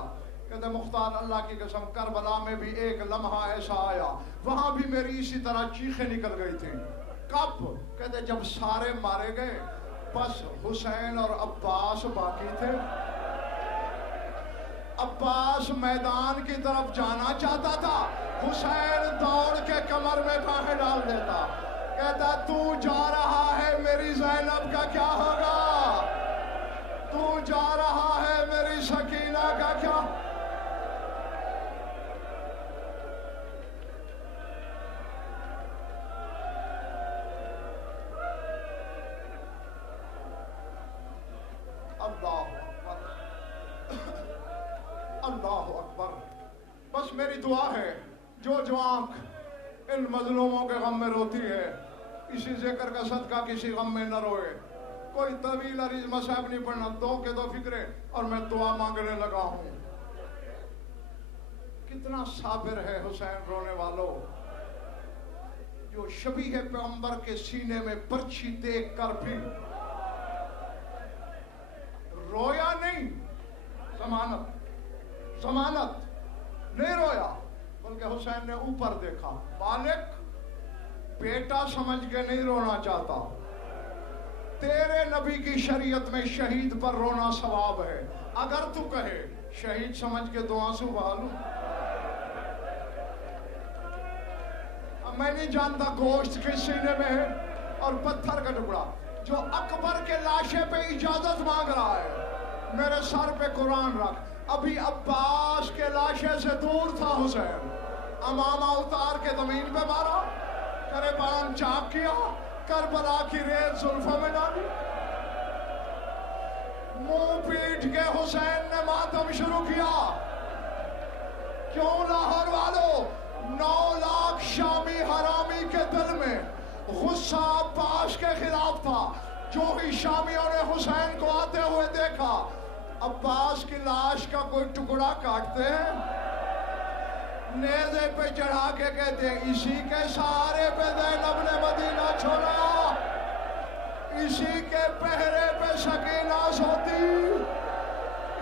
کہتے مختار اللہ کی قسم کربلا میں بھی ایک لمحہ ایسا آیا، وہاں بھی میری اسی طرح چیخیں نکل گئی تھی. کب؟ کہتے جب سارے مارے گئے بس حسین اور عباس باقی تھے. عباس میدان کی طرف جانا چاہتا تھا، حسین دوڑ کے کمر میں باہیں ڈال دیتا. کہتا تو جا رہا ہے میری زینب کا کیا ہوگا، تو جا رہا ہے میری سکینہ کا کیا. اللہ اکبر. بس میری دعا ہے جو آنکھ ان مظلوموں کے غم میں روتی ہے اسی ذکر کا صدقہ کسی غم میں نہ روئے. کوئی طویل عریض مصائب نہیں پڑھنا, دو کے دو فکرے اور میں دعا مانگنے لگا ہوں. کتنا صابر ہے حسین رونے والوں, جو شبیہ پیغمبر کے سینے میں برچھی دیکھ کر بھی رویا نہیں. ضمانت نہیں رویا, بلکہ حسین نے اوپر دیکھا. مالک بیٹا سمجھ کے نہیں رونا چاہتا, تیرے نبی کی شریعت میں شہید پر رونا ثواب ہے. اگر تو کہے شہید سمجھ کے دو آنسو بہا لوں. اب میں نہیں جانتا گوشت کس سینے میں ہے اور پتھر کا ٹکڑا. جو اکبر کے لاشے پہ اجازت مانگ رہا ہے, میرے سر پہ قرآن رکھ. ابھی عباس کے لاشے سے دور تھا حسین, امامہ اتار کے زمین پہ مارا, گریبان چاک کیا, کربلا کی ریت زلفوں میں ڈالی, منہ پیٹ کے حسین نے ماتم شروع کیا. کیوں لاہور والوں, 9 لاکھ شامی حرامی کے دل میں غصہ عباس کے خلاف تھا. جو ہی شامیوں نے حسین کو آتے ہوئے دیکھا, عباس کی لاش کا کوئی ٹکڑا کاٹتے ہیں, نیزے پہ چڑھا کے کہتے ہیں اسی کے سہارے پہ زینب نے مدینہ چھوڑا, اسی کے پہرے پہ سکینہ سوتی,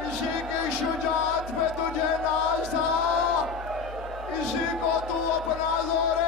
اسی کی شجاعت پہ تجھے ناز تھا, اسی کو تو اپنا زور